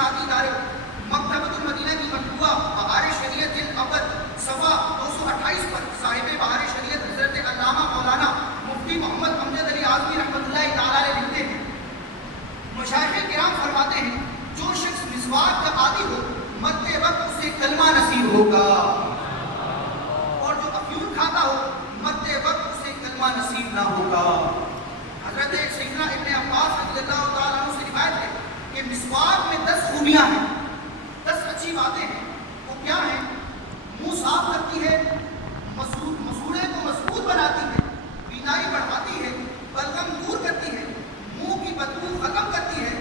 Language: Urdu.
اشاعتی ادارے مکتبۃ المدینہ کی مطبوعہ بہار شریعت جلد اول صفحہ 228 پر صاحب بہار شریعت حضرت علامہ مولانا مفتی محمد امجد علی اعظمی رحمۃ اللہ تعالیٰ علیہ لکھتے ہیں، مشائخ کرام فرماتے ہیں جو شخص مسواک کا عادی ہو مرتے وقت اسے کلمہ نصیب ہوگا، اور جو افیون کھاتا ہو مرتے وقت اسے کلمہ نصیب نہ ہوگا۔ حضرت سیدنا ابن عباس رضی اللہ تعالیٰ عنہ سے روایت ہے کہ مسواک میں 10 خوبیاں ہیں، 10 اچھی باتیں ہیں۔ وہ کیا ہیں؟ منہ صاف کرتی ہے، مسوڑے کو مضبوط بناتی ہے، بینائی بڑھاتی ہے، بلغم دور کرتی ہے، منہ کی بدبو ختم کرتی ہے،